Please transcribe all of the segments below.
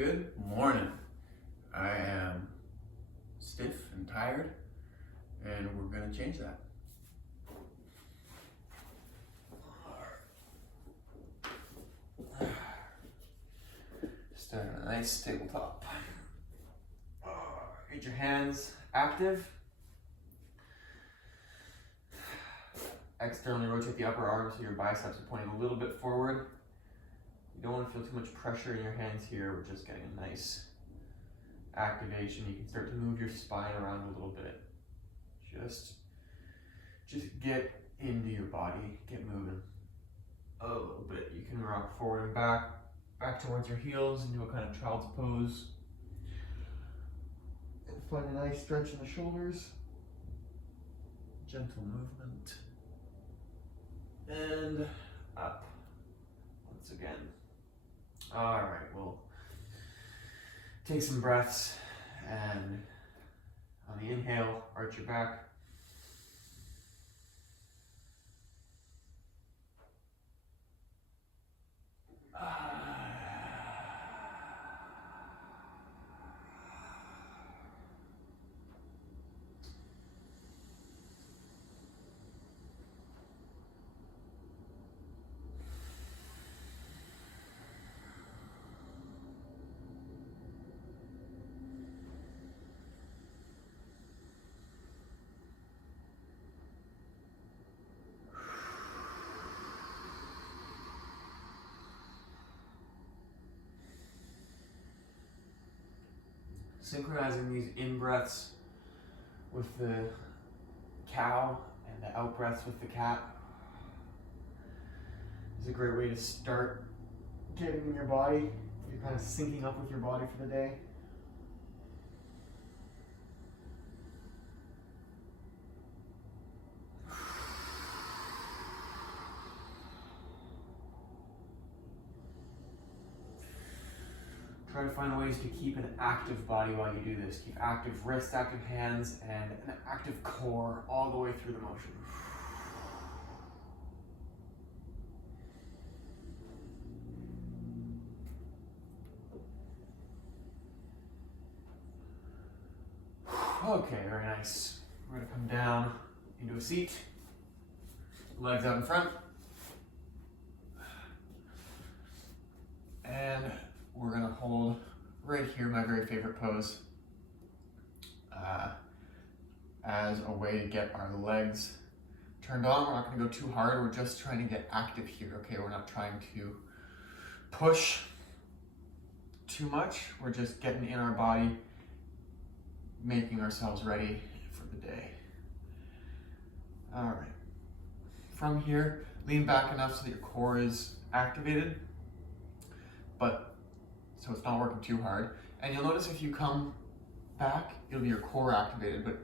Good morning. I am stiff and tired, and we're going to change that. Start on a nice tabletop. Get your hands active. Externally rotate the upper arm so your biceps are pointing a little bit forward. You don't want to feel too much pressure in your hands here. We're just getting a nice activation. You can start to move your spine around a little bit. Just get into your body, get moving a little bit. You can rock forward and back towards your heels into a kind of child's pose. And find a nice stretch in the shoulders. Gentle movement. And up once again. All right, we'll take some breaths, and on the inhale, arch your back. Synchronizing these in-breaths with the cow and the out-breaths with the cat is a great way to start getting in your body. You're kind of syncing up with your body for the day. Try to find ways to keep an active body while you do this. Keep active wrists, active hands, and an active core all the way through the motion. Okay, very nice. We're going to come down into a seat. Legs out in front. And we're going to hold right here, my very favorite pose, as a way to get our legs turned on. We're not going to go too hard. We're just trying to get active here, okay? We're not trying to push too much. We're just getting in our body, making ourselves ready for the day. All right. From here, lean back enough so that your core is activated, so it's not working too hard. And you'll notice if you come back, it'll be your core activated, but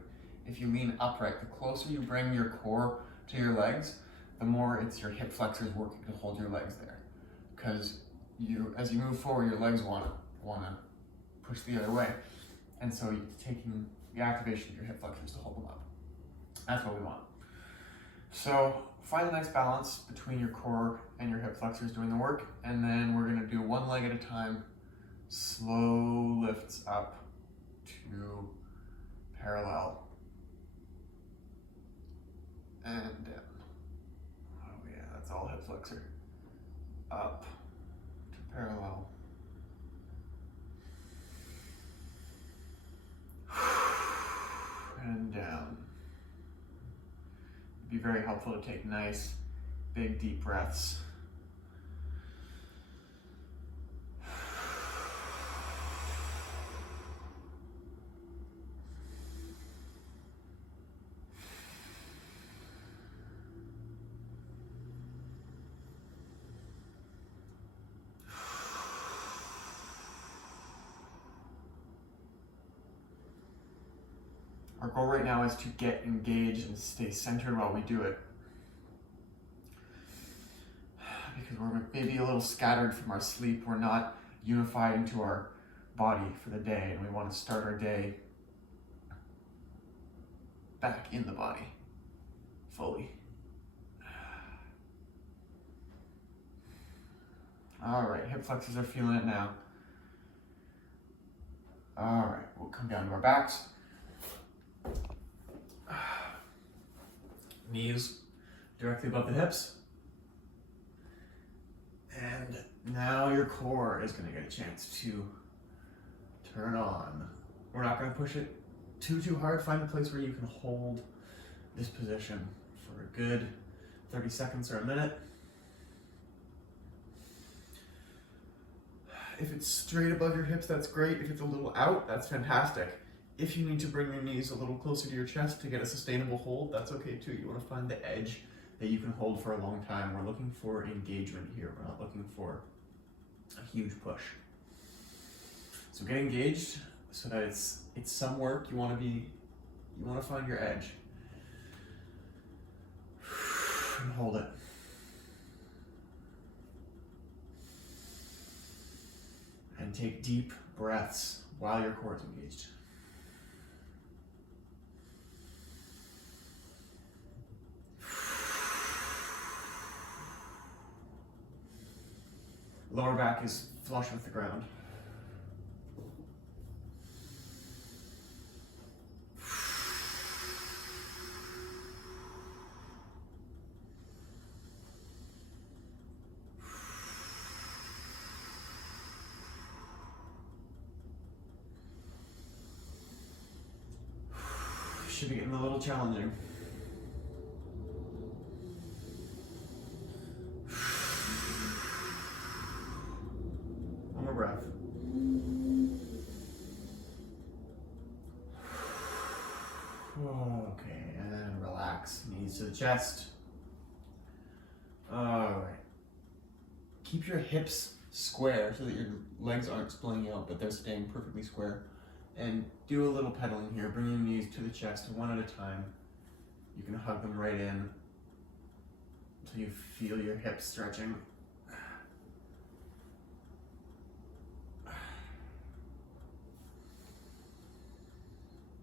if you lean upright, the closer you bring your core to your legs, the more it's your hip flexors working to hold your legs there. Because as you move forward, your legs wanna push the other way. And so you're taking the activation of your hip flexors to hold them up. That's what we want. So find a nice balance between your core and your hip flexors doing the work, and then we're gonna do one leg at a time. Slow lifts up to parallel and down. Oh yeah, that's all hip flexor. Up to parallel. And down. It'd be very helpful to take nice, big, deep breaths. Our goal right now is to get engaged and stay centered while we do it. Because we're maybe a little scattered from our sleep. We're not unified into our body for the day, and we want to start our day back in the body fully. All right, hip flexors are feeling it now. All right, we'll come down to our backs. Knees directly above the hips. And now your core is going to get a chance to turn on. We're not going to push it too hard. Find a place where you can hold this position for a good 30 seconds or a minute. If it's straight above your hips, that's great. If it's a little out, that's fantastic. If you need to bring your knees a little closer to your chest to get a sustainable hold, that's okay too. You want to find the edge that you can hold for a long time. We're looking for engagement here. We're not looking for a huge push. So get engaged so that it's some work. You want to find your edge. And hold it. And take deep breaths while your core is engaged. Lower back is flush with the ground. Should be getting a little challenging. One more breath. Okay, and relax. Knees to the chest. Alright. Keep your hips square so that your legs aren't splitting out, but they're staying perfectly square. And do a little pedaling here. Bring your knees to the chest one at a time. You can hug them right in until you feel your hips stretching.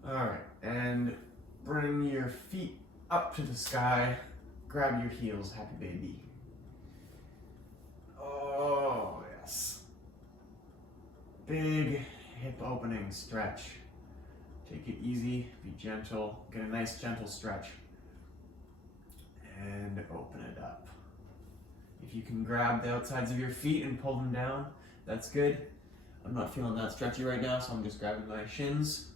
All right, and bring your feet up to the sky. Grab your heels, happy baby. Oh, yes. Big hip opening stretch. Take it easy, be gentle, get a nice gentle stretch. And open it up. If you can grab the outsides of your feet and pull them down, that's good. I'm not feeling that stretchy right now, so I'm just grabbing my shins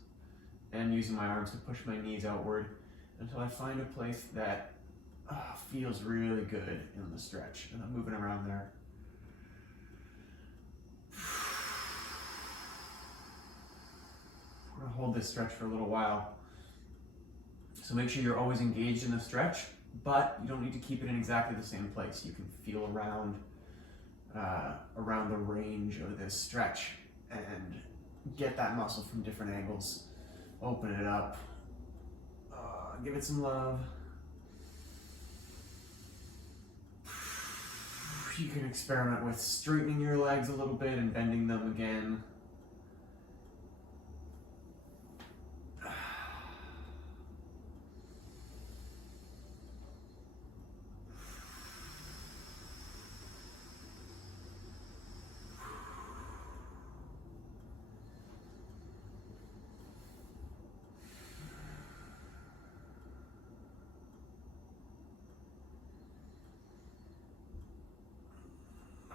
and using my arms to push my knees outward until I find a place that feels really good in the stretch. And I'm moving around there. We're gonna hold this stretch for a little while. So make sure you're always engaged in the stretch, but you don't need to keep it in exactly the same place. You can feel around the range of this stretch and get that muscle from different angles. Open it up. Give it some love. You can experiment with straightening your legs a little bit and bending them again.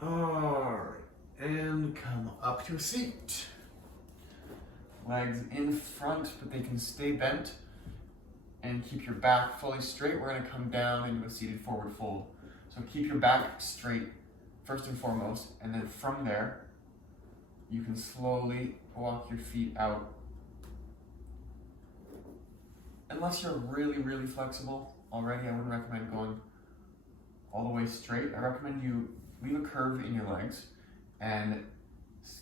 Alright, and come up to a seat. Legs in front, but they can stay bent. And keep your back fully straight. We're going to come down into a seated forward fold. So keep your back straight, first and foremost, and then from there, you can slowly walk your feet out. Unless you're really, really flexible already, I wouldn't recommend going all the way straight. I recommend you leave a curve in your legs and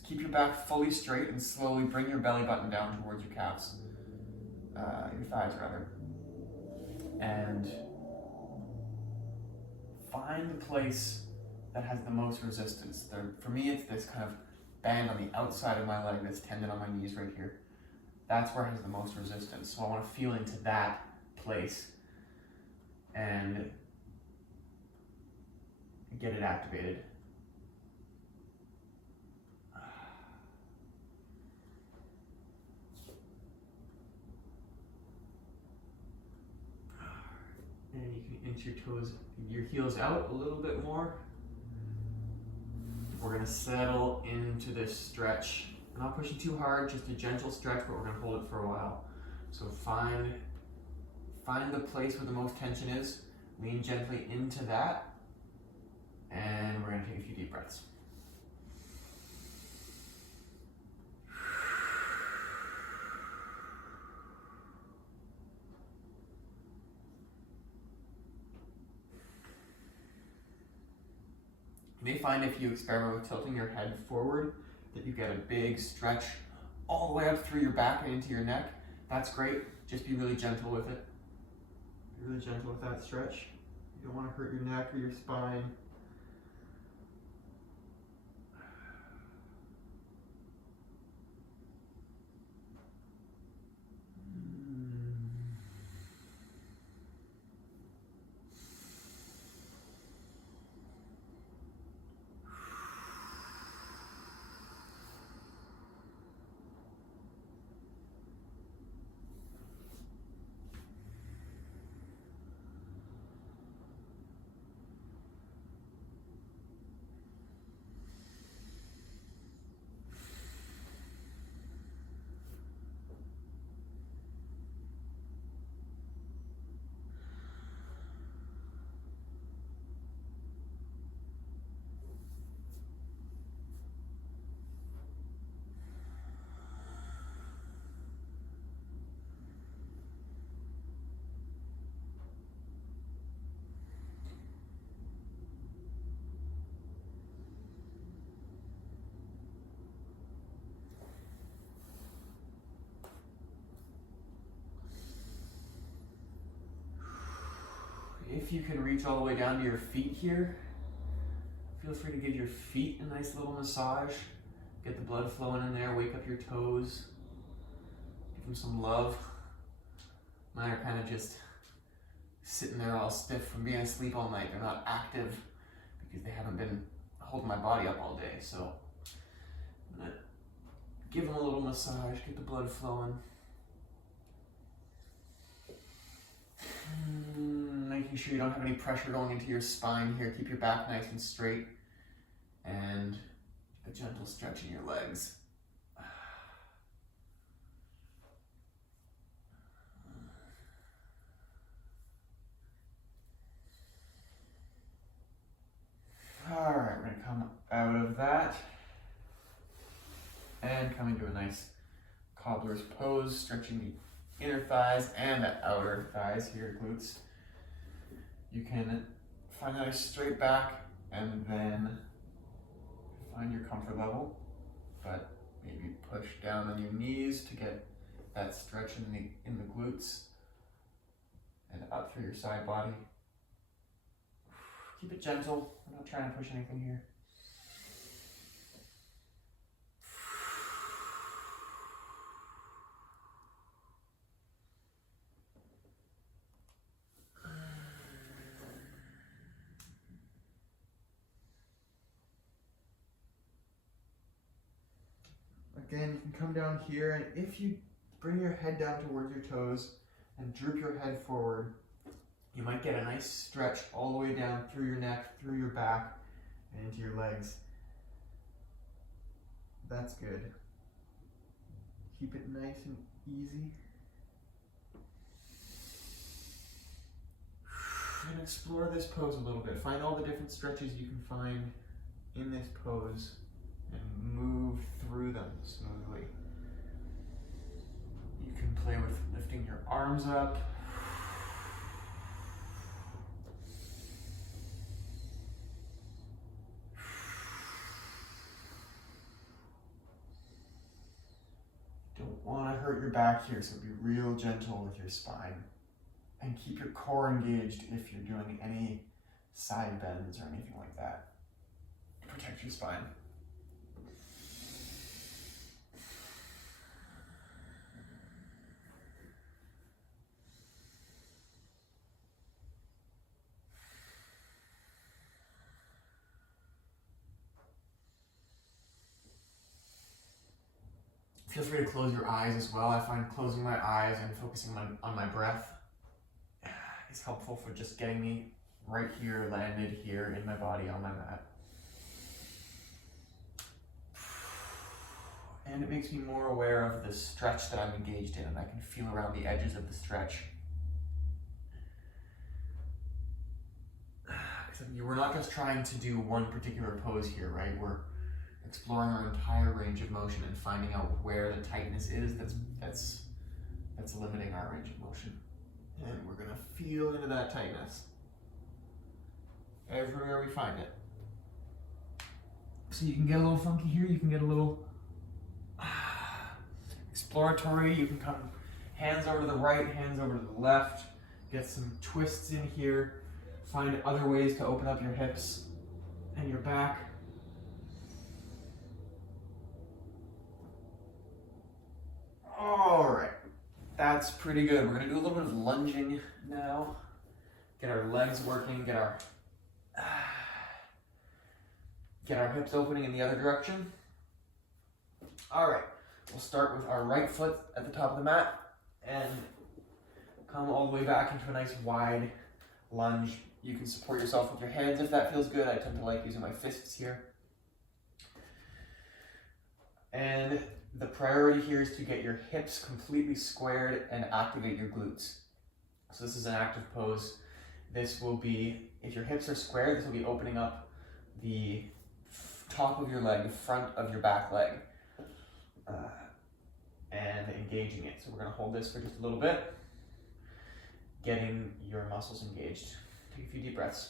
keep your back fully straight and slowly bring your belly button down towards your calves, your thighs rather. And find the place that has the most resistance. For me, it's this kind of band on the outside of my leg, this tendon on my knees right here. That's where it has the most resistance. So I want to feel into that place and get it activated. reach your toes, your heels out a little bit more. We're gonna settle into this stretch. I'm not pushing too hard, just a gentle stretch, but we're gonna hold it for a while. So find the place where the most tension is, lean gently into that, and we're gonna take a few deep breaths. You may find if you experiment with tilting your head forward that you get a big stretch all the way up through your back and into your neck. That's great. Just be really gentle with it. Be really gentle with that stretch. You don't want to hurt your neck or your spine. If you can reach all the way down to your feet here, feel free to give your feet a nice little massage. Get the blood flowing in there, wake up your toes, give them some love. Mine are kind of just sitting there all stiff from being asleep all night. They're not active because they haven't been holding my body up all day. So I'm gonna give them a little massage, get the blood flowing. Making sure you don't have any pressure going into your spine here. Keep your back nice and straight. And a gentle stretch in your legs. All right, we're gonna come out of that and come into a nice cobbler's pose, stretching the inner thighs and the outer thighs here, glutes. You can find a nice straight back and then find your comfort level, but maybe push down on your knees to get that stretch in the glutes and up through your side body. Keep it gentle. I'm not trying to push anything here. Again, you can come down here, and if you bring your head down towards your toes and droop your head forward, you might get a nice stretch all the way down through your neck, through your back, and into your legs. That's good. Keep it nice and easy. And explore this pose a little bit. Find all the different stretches you can find in this pose and move through them smoothly. You can play with lifting your arms up. Don't want to hurt your back here, so be real gentle with your spine. And keep your core engaged if you're doing any side bends or anything like that. Protect your spine. Feel free to close your eyes as well. I find closing my eyes and focusing on my breath is helpful for just getting me right here, landed here in my body on my mat. And it makes me more aware of the stretch that I'm engaged in, and I can feel around the edges of the stretch. We're not just trying to do one particular pose here, right? We're exploring our entire range of motion and finding out where the tightness is that's limiting our range of motion. And we're gonna feel into that tightness everywhere we find it. So you can get a little funky here, you can get a little exploratory, you can come hands over to the right, hands over to the left, get some twists in here. Find other ways to open up your hips and your back. All right, that's pretty good. We're gonna do a little bit of lunging now. Get our legs working, get our hips opening in the other direction. All right, we'll start with our right foot at the top of the mat and come all the way back into a nice wide lunge. You can support yourself with your hands if that feels good. I tend to like using my fists here. And the priority here is to get your hips completely squared and activate your glutes. So this is an active pose. This will be, if your hips are squared, this will be opening up the top of your leg, the front of your back leg, and engaging it. So we're gonna hold this for just a little bit, getting your muscles engaged. Take a few deep breaths.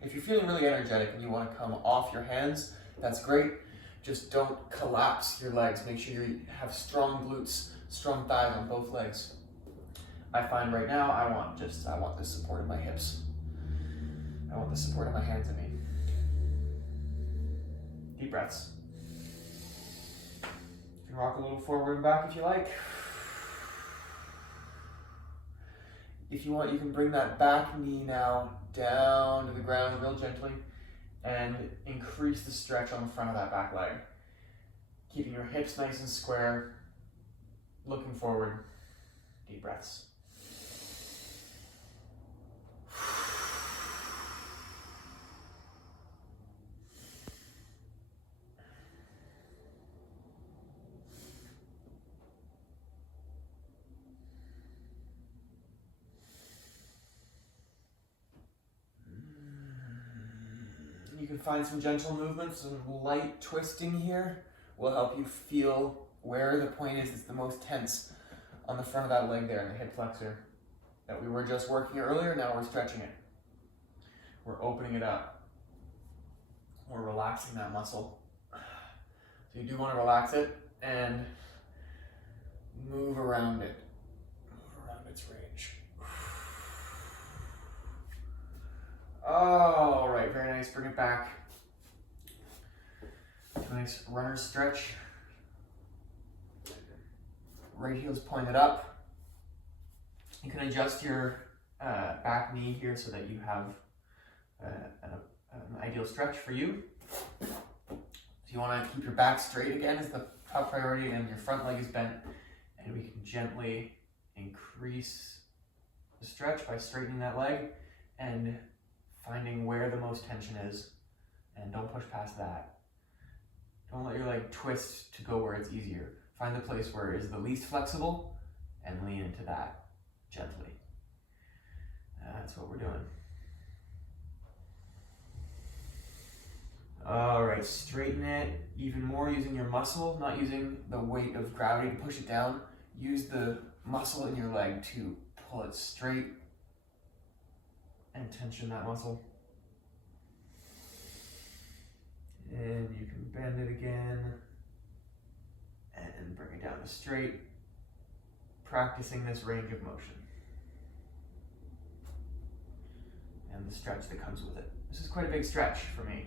If you're feeling really energetic and you want to come off your hands, that's great. Just don't collapse your legs. Make sure you have strong glutes, strong thighs on both legs. I find right now I want the support of my hips. I want the support of my hands and me. Deep breaths. You can rock a little forward and back if you like. If you want, you can bring that back knee now down to the ground real gently and increase the stretch on the front of that back leg. Keeping your hips nice and square, looking forward. Deep breaths. You can find some gentle movements, some light twisting here will help you feel where the point is that's the most tense on the front of that leg there, in the hip flexor that we were just working earlier. Now we're stretching it. We're opening it up. We're relaxing that muscle. So you do want to relax it and move around it. Move around its range. All right, very nice. Bring it back to a nice runner stretch. Right heel's pointed up. You can adjust your back knee here so that you have an ideal stretch for you. So you want to keep your back straight again as the top priority, and your front leg is bent. And we can gently increase the stretch by straightening that leg and finding where the most tension is, and don't push past that. Don't let your leg twist to go where it's easier. Find the place where it is the least flexible and lean into that gently. That's what we're doing. All right, straighten it even more using your muscle, not using the weight of gravity to push it down. Use the muscle in your leg to pull it straight and tension that muscle. And you can bend it again and bring it down to straight, practicing this range of motion and the stretch that comes with it. This is quite a big stretch for me,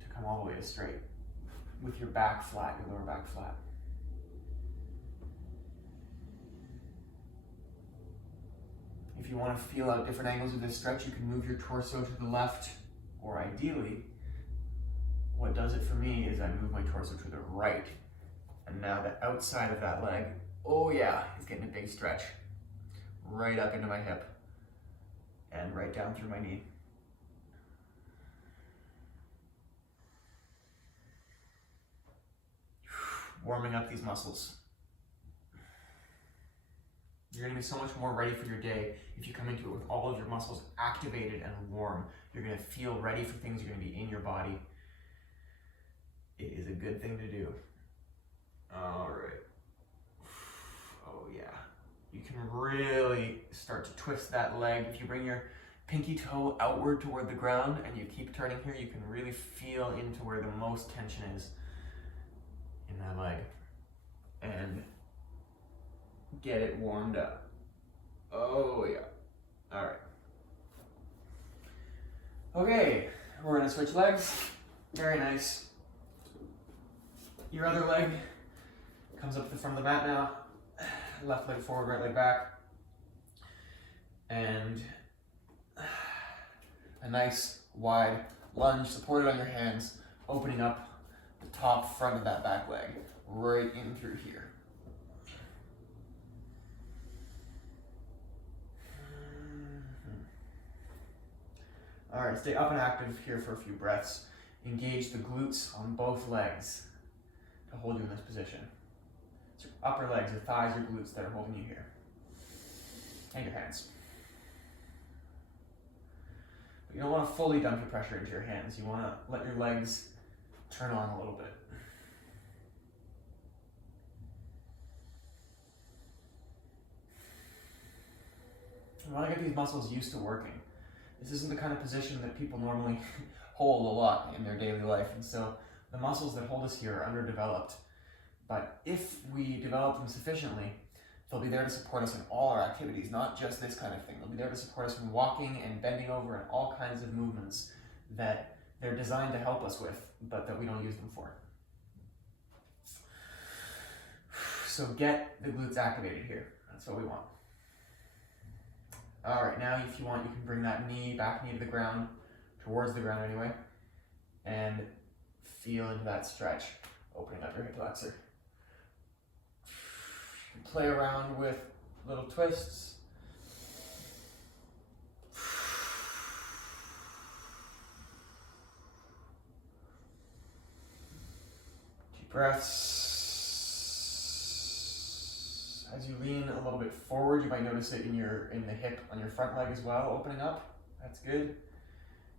to come all the way to straight with your back flat, your lower back flat. If you want to feel out different angles of this stretch, you can move your torso to the left, or ideally, what does it for me is I move my torso to the right. And now the outside of that leg, oh yeah, is getting a big stretch. Right up into my hip and right down through my knee. Warming up these muscles. You're gonna be so much more ready for your day if you come into it with all of your muscles activated and warm. You're gonna feel ready for things, you're gonna be in your body. It is a good thing to do. All right. Oh yeah. You can really start to twist that leg. If you bring your pinky toe outward toward the ground and you keep turning here, you can really feel into where the most tension is in that leg. And get it warmed up. Oh yeah. All right. Okay, we're gonna switch legs. Very nice. Your other leg comes up to the front of the mat now. Left leg forward, right leg back. And a nice wide lunge supported on your hands, opening up the top front of that back leg, right in through here. All right, stay up and active here for a few breaths. Engage the glutes on both legs to hold you in this position. It's your upper legs, your thighs, your glutes that are holding you here. And your hands. But you don't want to fully dump your pressure into your hands. You want to let your legs turn on a little bit. You want to get these muscles used to working. This isn't the kind of position that people normally hold a lot in their daily life, and so the muscles that hold us here are underdeveloped. But if we develop them sufficiently, they'll be there to support us in all our activities, not just this kind of thing. They'll be there to support us in walking and bending over and all kinds of movements that they're designed to help us with, but that we don't use them for. So get the glutes activated here. That's what we want. All right, now if you want, you can bring that back knee to the ground, towards the ground anyway, and feel into that stretch, opening up your hip flexor. Play around with little twists. Deep breaths. As you lean a little bit forward, you might notice it in the hip on your front leg as well, opening up. That's good.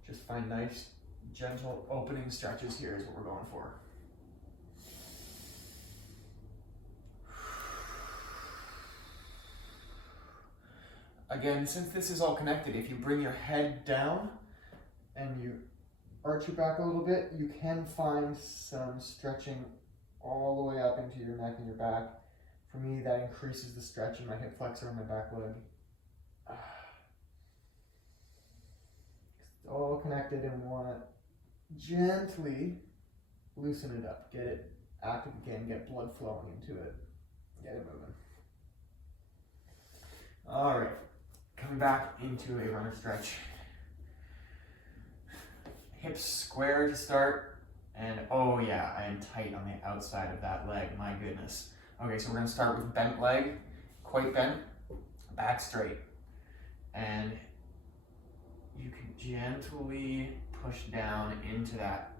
Just find nice, gentle opening stretches here is what we're going for. Again, since this is all connected, if you bring your head down and you arch your back a little bit, you can find some stretching all the way up into your neck and your back. For me, that increases the stretch in my hip flexor and my back leg. It's all connected, and we want to gently loosen it up. Get it active again, get blood flowing into it. Get it moving. All right, coming back into a runner stretch. Hips square to start, and oh yeah, I am tight on the outside of that leg, my goodness. Okay, so we're gonna start with bent leg, quite bent, back straight. And you can gently push down into that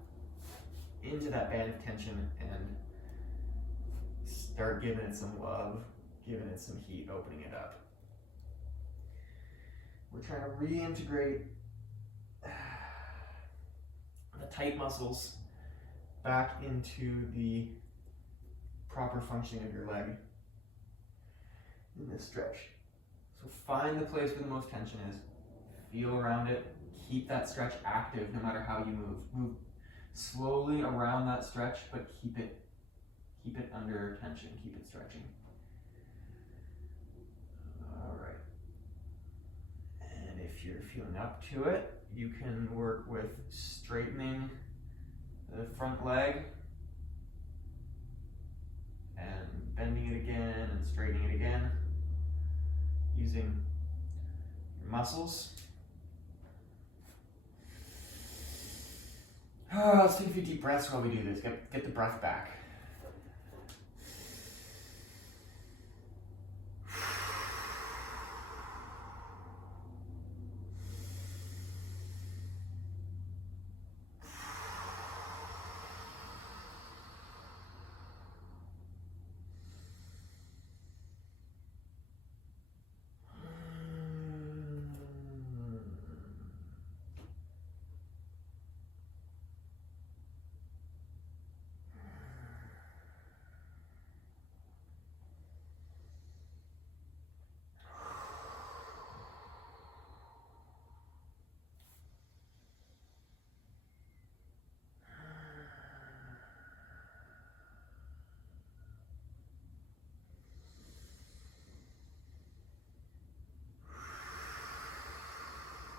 band of tension and start giving it some love, giving it some heat, opening it up. We're trying to reintegrate the tight muscles back into the proper functioning of your leg in this stretch. So find the place where the most tension is, feel around it, keep that stretch active no matter how you move. Move slowly around that stretch, but keep it under tension, keep it stretching. All right. And if you're feeling up to it, you can work with straightening the front leg and bending it again and straightening it again, using your muscles. Let's take a few deep breaths while we do this. Get the breath back.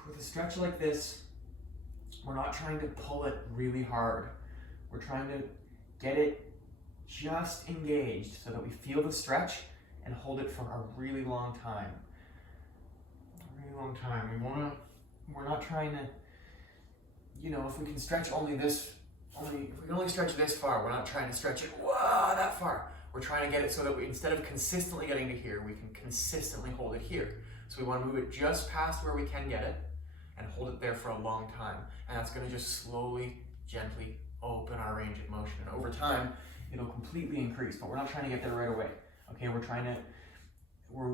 With a stretch like this, we're not trying to pull it really hard. We're trying to get it just engaged so that we feel the stretch and hold it for a really long time. A really long time. We're not trying to, if we can stretch if we can only stretch this far, we're not trying to stretch it that far. We're trying to get it so that we, instead of consistently getting to here, we can consistently hold it here. So we want to move it just past where we can get it and hold it there for a long time. And that's going to just slowly, gently open our range of motion. And over time, it'll completely increase, but we're not trying to get there right away. Okay, we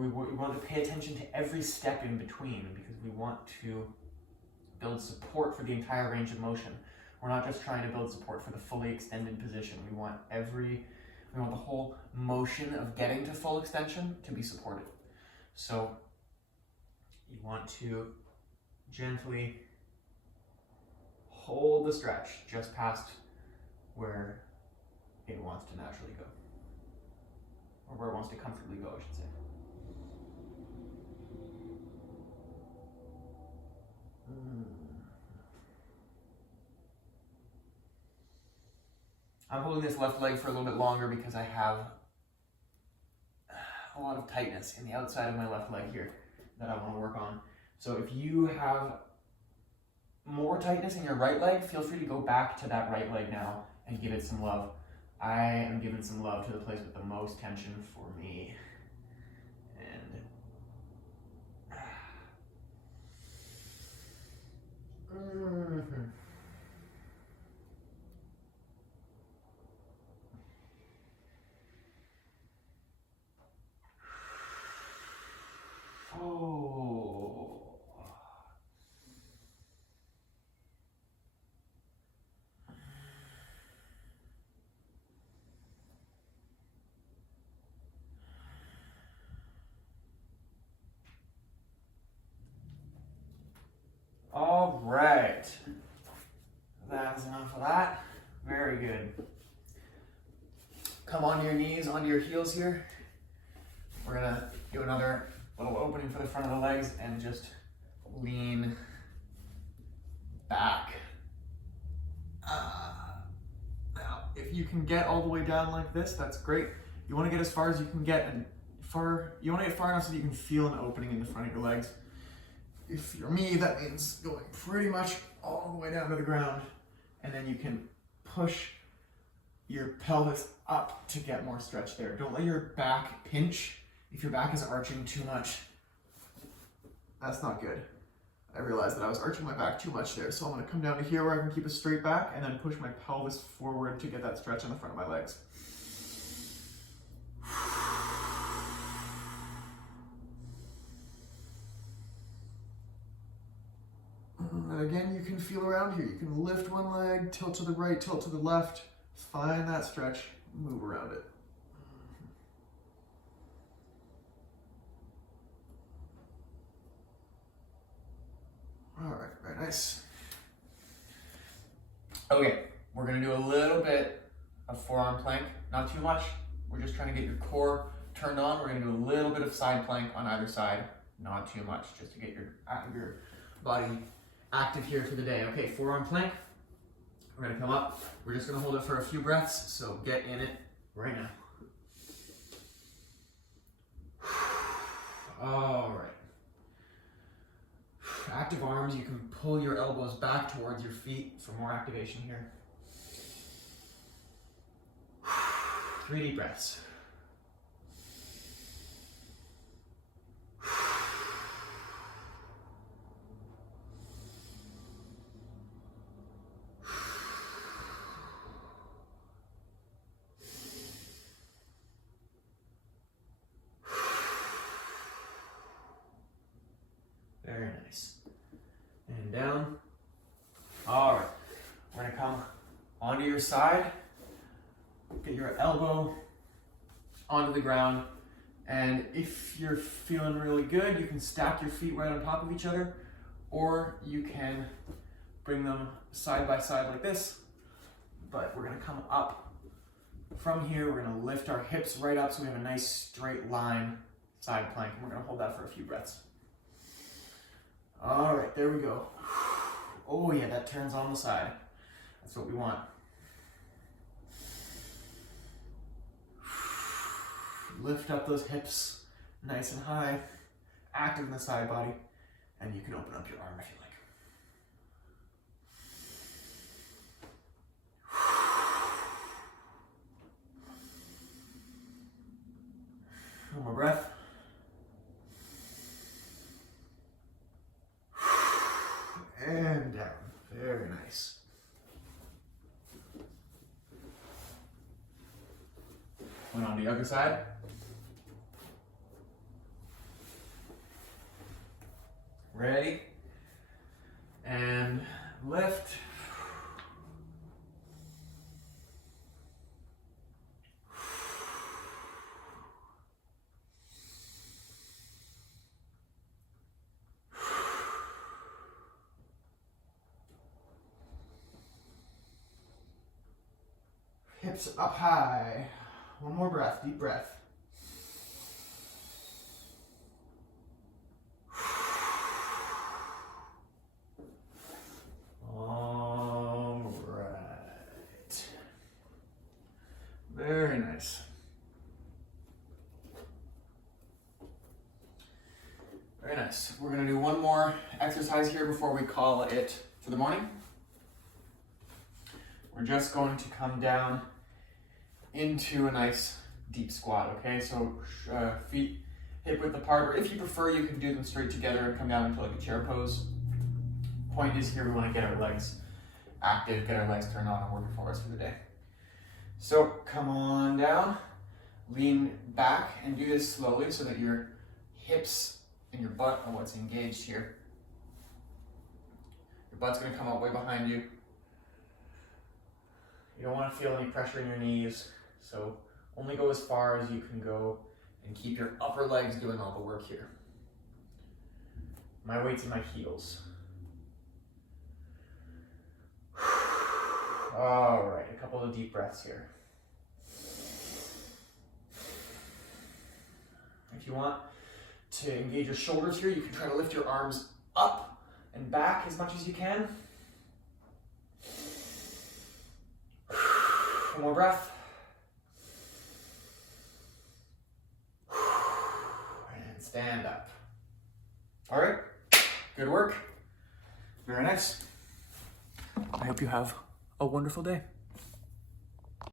want to pay attention to every step in between because we want to build support for the entire range of motion. We're not just trying to build support for the fully extended position. We want the whole motion of getting to full extension to be supported. So you want to gently hold the stretch just past where it wants to naturally go, or where it wants to comfortably go, I should say. I'm holding this left leg for a little bit longer because I have a lot of tightness in the outside of my left leg here that I want to work on. So if you have more tightness in your right leg, feel free to go back to that right leg now and give it some love. I am giving some love to the place with the most tension for me. And all right, that's enough of that. Very good. Come onto your knees, onto your heels here. We're gonna do another little opening for the front of the legs and just lean back. Now, if you can get all the way down like this, that's great. You want to get as far as you can get, and you want to get far enough so that you can feel an opening in the front of your legs. If you're me, that means going pretty much all the way down to the ground, and then you can push your pelvis up to get more stretch there. Don't let your back pinch. If your back is arching too much, that's not good. I realized that I was arching my back too much there, so I'm going to come down to here where I can keep a straight back and then push my pelvis forward to get that stretch on the front of my legs. And again, you can feel around here. You can lift one leg, tilt to the right, tilt to the left, find that stretch, move around it. All right, very nice. Okay, we're gonna do a little bit of forearm plank, not too much. We're just trying to get your core turned on. We're gonna do a little bit of side plank on either side, not too much, just to get your body active here for the day. Okay, forearm plank. We're gonna come up. We're just gonna hold it for a few breaths, so get in it right now. All right. active arms, you can pull your elbows back towards your feet for more activation here. 3 deep breaths. Very nice. And down. All right, we're gonna come onto your side, get your elbow onto the ground, and if you're feeling really good, you can stack your feet right on top of each other, or you can bring them side by side like this, but we're gonna come up from here. We're gonna lift our hips right up so we have a nice straight line side plank, and we're gonna hold that for a few breaths. All right, there we go. Oh yeah, that turns on the side. That's what we want. Lift up those hips nice and high, active in the side body, and you can open up your arm if you like. One more breath. And down. Very nice. One on the other side. Ready? And lift. Hips up high. One more breath, deep breath. All right. Very nice. Very nice. We're going to do one more exercise here before we call it for the morning. We're just going to come down into a nice deep squat, okay? So feet hip width apart, or if you prefer, you can do them straight together and come down into like a chair pose. Point is here, we want to get our legs active, get our legs turned on and working for us for the day. So come on down, lean back, and do this slowly so that your hips and your butt are what's engaged here. Your butt's going to come out way behind you. You don't want to feel any pressure in your knees, so only go as far as you can go and keep your upper legs doing all the work here. My weight's in my heels. All right, a couple of deep breaths here. If you want to engage your shoulders here, you can try to lift your arms up and back as much as you can. One more breath. And stand up. All right, good work. Very nice. I hope you have a wonderful day.